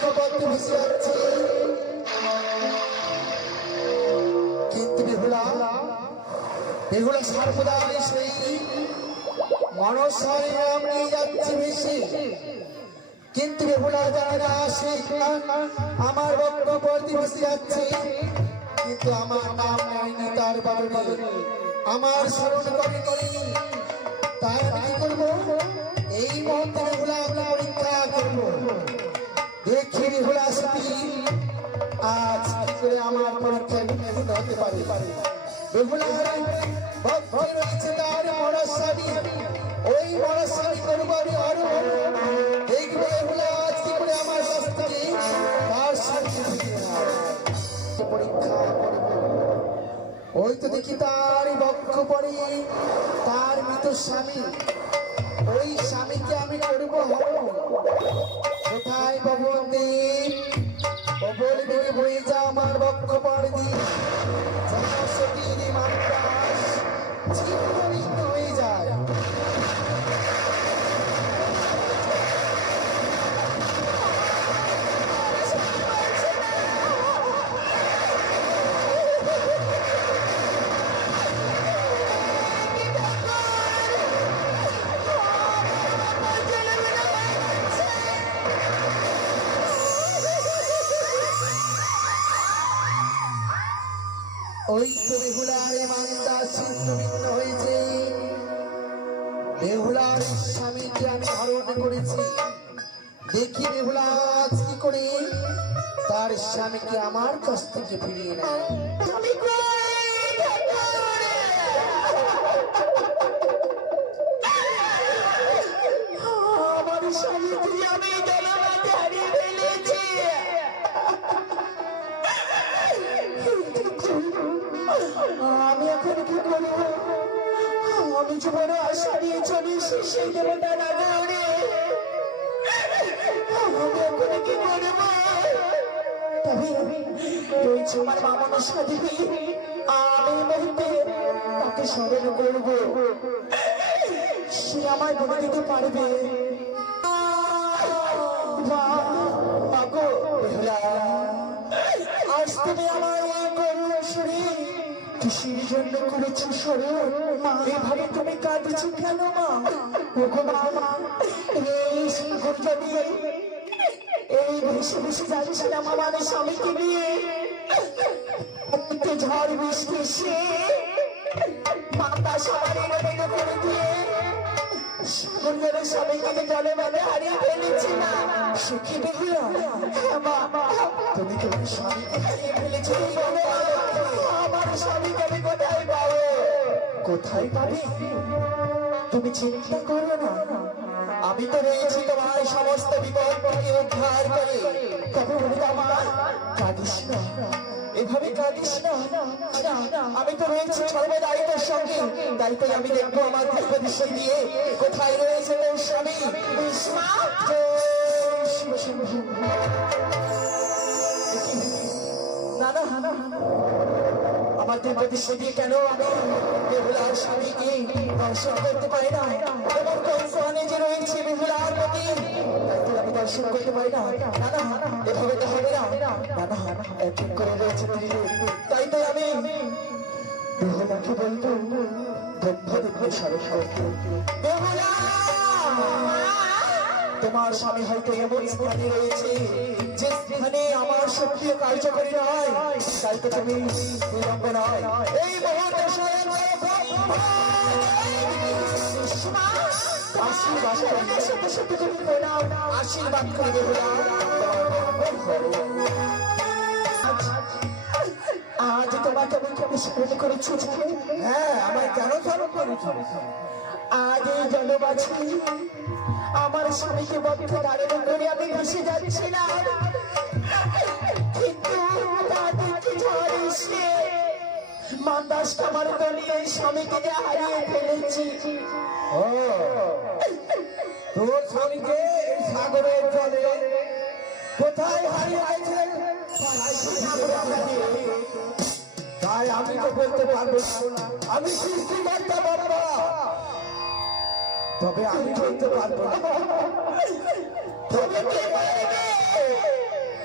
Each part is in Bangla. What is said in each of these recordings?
বক্ষ পদ্মে ভেসে যাচ্ছে, কিন্তু বেহুলা বেহুলা সর্বদাই সেই মনসার নাম নিয়ে যাচ্ছে ভেসে, কিন্তু বেহুলা যারা আসে আমার বক্ষ পদ্মে ভেসে যাচ্ছে, কিন্তু আমার নাম নেয়নি, তার বাড়ি আমার স্মরণ করেনি। তাই আমি কি করবো, এই মুহূর্তে বেহুলা আমরা পরীক্ষা করবো, দেখি বেহুলা সতী আজ কি করে আমার পরীক্ষায় উত্তীর্ণ হতে পারে। বেহুলার ভক্তি রয়েছে তার মনস্বামী, ওই মনস্বামী করবো আমি আরো দেখবো বেহুলা আজ কি করে আমার কাছ থেকে তার পরীক্ষা করবো। ওই তো দেখি তার বক্ষ পড়ে তার মৃত স্বামী, ওই স্বামীকে আমি করবো কোথায় ভগবতী অপর দিকে বয়ে যা আমার বক্ষ পড়ে সতীর মানদাস চিত্তরিত হয়ে যায়। ওই তো বেহুলার মানদাস চিত্তবিন্ন হয়েছে, বেহুলার স্বামীকে আমি হরণ করেছি, দেখি বেহুলা আজ কি করে তার স্বামীকে আমার কাছ থেকে ফিরিয়ে নেয়। আমার স্বামীকে আমি জলমাতে হারিয়ে ফেলেছি, আমি এখন কি করবো, আমি যে বড় আশা নিয়ে চলে সেই দেবতা নাগরে, আমি এখন কি করবো। তবে রয়েছে আমার বামন সাধিবি, আমি মুহূর্তে তাকে স্মরণ করবো, সে আমায় বলে দিতে পারবে। আজ তুমি আমার কিসের জন্য করেছো স্মরণ, এভাবে তুমি কাঁদছো কেন মা? এই সিংহটা নিয়ে এই ভেসে ভেসে যাচ্ছিলাম আমার স্বামীকে নিয়ে, ঝড় বৃষ্টি এসে মাথা সবারই রোদে করে দিয়ে সুন্দর স্বামীকে জলে মানে হারিয়ে ফেলেছি না। সুখী বেহুলা, তুমি তোমার স্বামীকে হারিয়ে ফেলেছো, আমার স্বামীকে আমি কোথায় পাবো? কোথায় পাবে তুমি চিন্তা করো না, আমি তো রয়েছি তোমার সমস্ত বিপদ থেকে উদ্ধার করে। তবে বলি আমার কাঁদিস না, এভাবে কাঁদিস না, আমি তো রয়েছি সর্বদাই তোর সঙ্গে, তাই তো আমি দেখবো আমার ভাগ্যদৃশ্য দিয়ে কোথায় রয়েছে তোর স্বামী। না না আমার দেবদৃশ্য দিয়ে কেন আমি বেহুলার স্বামীকে দর্শন করতে পারি না, এবং কৌশলে যে রয়েছে বেহুলার প্রতি তাই তো আমি দর্শন করতে পারি না। না না এভাবে তো হবে না, না না ঠিক করে রয়েছে তাই তো আমি বেহুলাকে বলবো ব্রহ্মদেবকে স্মরণ করতে। বেহুলা, তোমার স্বামী হয়তো এমন স্থানে রয়েছে যে স্থানে আমার শক্তিও কার্যকরী নয়, তাই তো তুমি বিলম্ব নয় এই মুহূর্তে আশীর্বাদ করে বেহুলা। আজ তোমাকে আমি স্মরণ করেছি, হ্যাঁ আমায় কেন স্মরণ করেছ? আজ এই জলবাছি আমার স্বামীকে বদ্ধ ধারণ করে আমি ভেসে যাচ্ছিলাম, কিন্তু ঝড় এসে মান্দাসটা আমার গলিয়ে স্বামীকে যে হারিয়ে ফেলেছি। ও তোর স্বামীকে এই সাগরের জলে কোথায় হারিয়েছে তাই আমি তো বলতে পারবো না, আমি সৃষ্টিকর্তা বাবা, তবে আমি বলতে পারবো না। তবে কে বলবে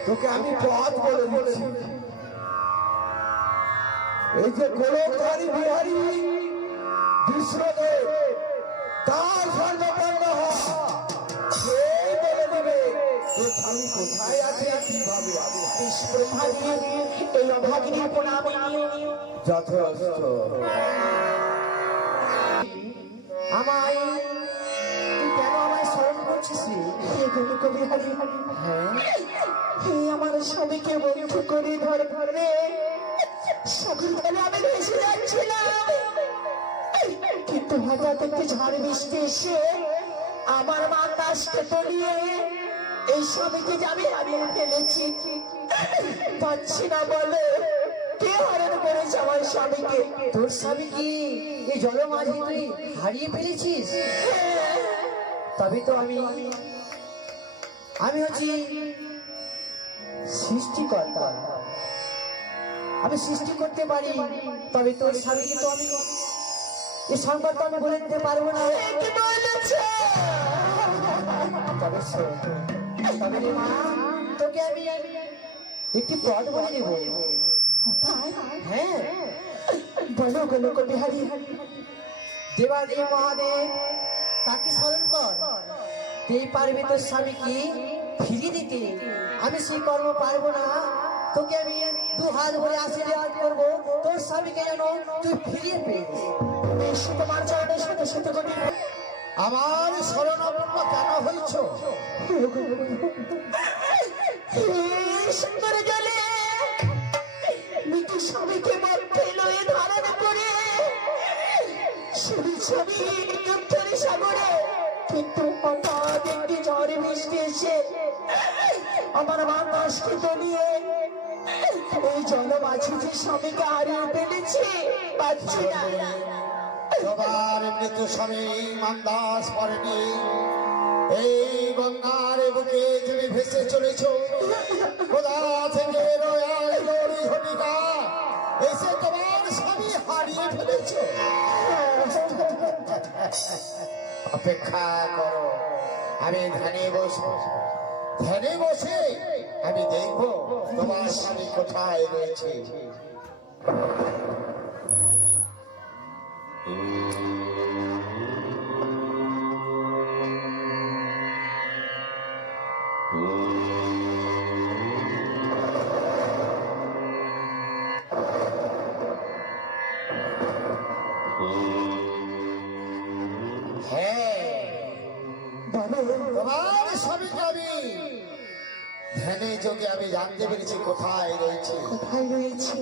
তোকে আমি পথ বলে দিচ্ছি। এই যে গোলকধারী বিহারী বিষ্ণুদেব তার স্বর্ণপন্ন সেই বলে দেবে তোর স্বামী কোথায় আছে আর কিভাবে আছে। এই অভাগিনীর প্রণাম যথেষ্ট। আমায় তুই কেন আমায় স্মরণ করছিস রে? এই আমার স্বামীকে বন্ধু করে ধরে সকালবেলা আমি ভেসে যাচ্ছিলাম, কিন্তু হঠাৎ একটি ঝড় বৃষ্টি এসে আমার বাতাসকে তলিয়ে এই স্বামীকে আমি হারিয়ে ফেলেছি। পাচ্ছি না বলে কে হরণ করেছে আমার স্বামীকে? তোর স্বামী কি এই জলের মাঝে তুই হারিয়ে ফেলেছিস? তবে তো আমি হচ্ছি সৃষ্টিকর্তা, আমি সৃষ্টি করতে পারি। তবে তোর স্বামীকে তো আমি এই সংবাদ তো আমি বলে দিতে পারবো না। কি বলেছে? তবে শোন, তবে রে মা, তোকে আমি একটি পথ বলে দেবো। হ্যাঁ, বলো গোলক বিহারী। দেবাদেব মহাদেব তাকে স্মরণ কর, তুই পারবি তোর স্বামীকে ফিরিয়ে দিতে। আমি সেই কর্ম পারবো না, তোকে আমি দু হাত ভরে আশীর্বাদ করবো তোর স্বামীকে যেন তুই ফিরিয়ে পেয়েছিস। বেশ, তোমার চরণের সাথে সাথে করি। আমার শরণাপন্ন কেন হয়েছ? সুন্দর জলে মিঠু স্বামীকে মধ্যে লয়ে ধারণ করে ছবি ছবি যুদ্ধের সাগরে, কিন্তু হঠাৎ একটি ঝড় বৃষ্টি এসে আমার বাতাসকে তলিয়ে এই জলমাঝি যে স্বামীকে হারিয়ে ফেলেছি, পাচ্ছি না। সবার মৃত্যু স্বামী মান্দাস পড়েনি। এই গঙ্গার বুকে তুমি ভেসে চলেছ, কোথা থেকে রয়াল গৌরী ঘটিকা এসে তোমার স্বামী হারিয়ে ফেলেছ। অপেক্ষা করো, আমি ধ্যানে বসবো। ধ্যানে বসে আমি দেখবো তোমার স্বামী কোথায় রয়েছে। তোমার স্বামীকে আমি ধ্যানে যোগে আমি জানতে পেরেছি কোথায় রয়েছে। কোথায় রয়েছে?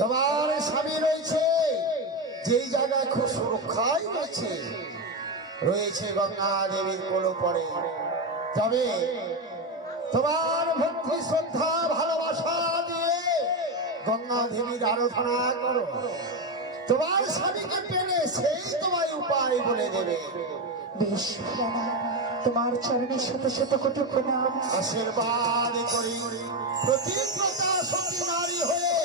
তোমার স্বামী রয়েছে যেই জায়গায় খুব সুরক্ষায় রয়েছে, রয়েছে গঙ্গা দেবীর কোল পরে। তবে তোমার ভক্তি শ্রদ্ধা ভালোবাসা দিয়ে গঙ্গা দেবীর আরাধনা করো, তোমার স্বামীকে পেলে সেই তোমার উপায় বলে দেবে। বেশ, তোমার চরণে শত শত কোটি প্রণাম। আশীর্বাদ করি প্রতিজ্ঞতা সতী নারী হয়ে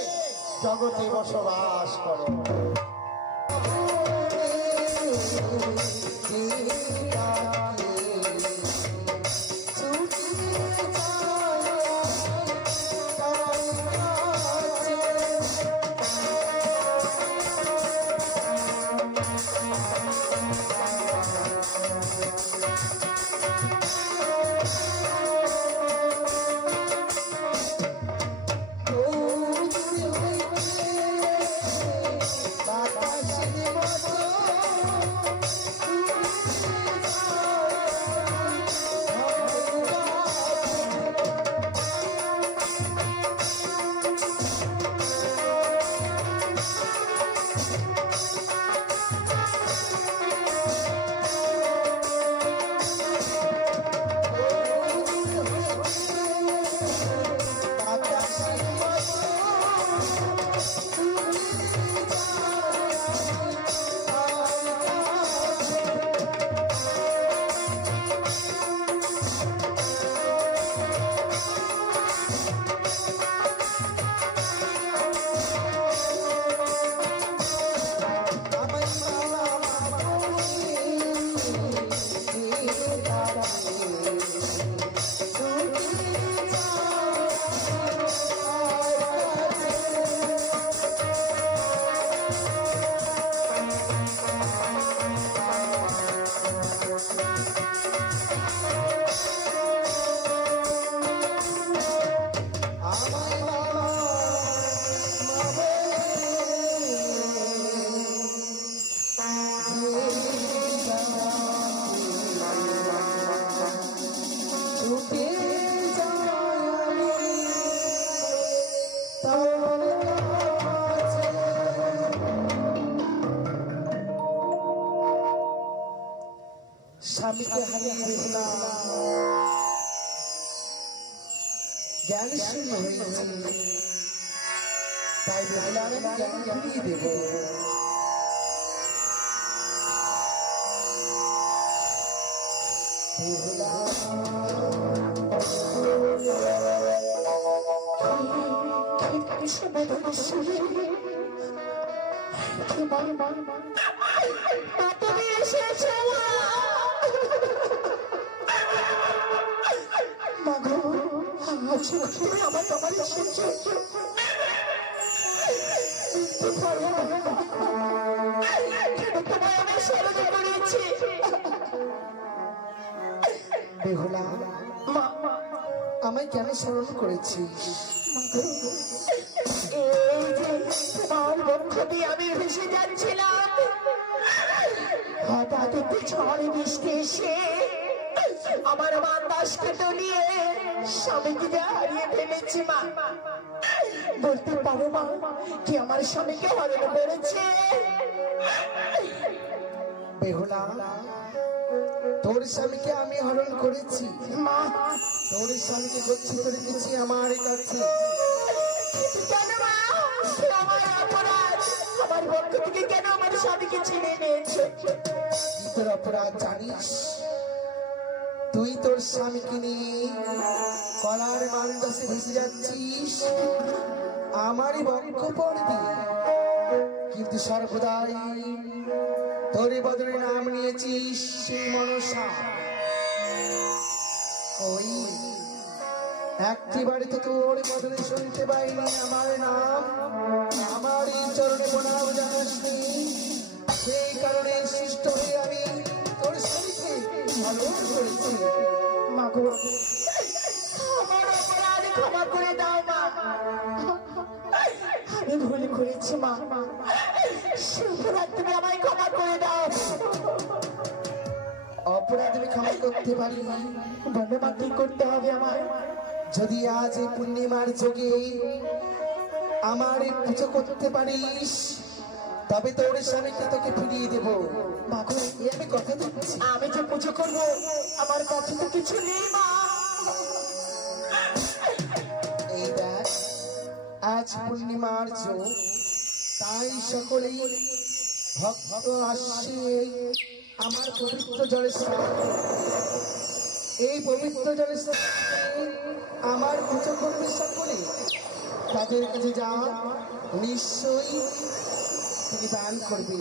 জগতে বসবাস করো। জ্ঞান শূন্য হয়েছি, তাই বেহুলা আমি জ্ঞান ফিরিয়ে দেব। বেহুলা তুমি এসেছো মাগো, তুমি আমার তোমার এসেছো। তোমায় আমি স্মরণ করেছি। বেহুলা আমায় কেন স্মরণ করেছিস? এই যে তোমার বক্ষ দিয়ে আমি ভেসে যাচ্ছিলাম, হঠাৎ একটু ঝড় বৃষ্টি এসে আমার বান্দাসকে তলিয়ে স্বামীকে যে হারিয়ে ফেলেছি মা। বলতে পারো মা, কি আমার স্বামীকে হরণ করেছে? বেহুলা তোর স্বামীকে আমি হরণ করেছি মা তোর স্বামীকে গচ্ছিত রেখেছি আমার কাছে। কেন মা? আমার অপরাধ, আমার বক্ষ থেকে কেন আমার স্বামীকে ছিনে নিয়েছে? কি তোর অপরাধ জানিস? তুই তোর স্বামীকে নিয়ে কলার মানদাসে ভেসে যাচ্ছিস আমারই বক্ষ পড়বি, কিন্তু সর্বদাই তোর বদলে নাম নিয়েছিস সেই মনসা। ওই একটি বাড়িতে তোর বদলে শুনতে পাইনি আমার নাম, আমার এই চরণে প্রণাম জানাসনি, সেই কারণে সৃষ্ট হয়ে আমি তোর স্বামীকে পালন করেছি। মাগো, আমার অপরাধ ক্ষমা করে দাও মা। আমি ভুল করেছি মা, সে অপরাধ তুমি আমায় ক্ষমা করে দাও। অপরাধ আমি ক্ষমা করতে পারি বলো মা, কি করতে হবে আমার? যদি আজ এই পূর্ণিমার যোগে আমার এই পুজো করতে পারিস, তবে তোর স্বামীকে তোকে ফিরিয়ে দেবো। মাগো, এই আমি কথা দিচ্ছি। আমি যে পুজো করবো আমার কাছে তো কিছু নেই মা। এই দেখ, আজ পূর্ণিমার যোগ, তাই সকলেই ভক্ত আসছে আমার পবিত্র জলের স্নান করতে। এই পবিত্র জলের স্নানে আমার পুজো করবে সকলে, তাদের কাছে যা নিশ্চয়ই তিনি দান করবে।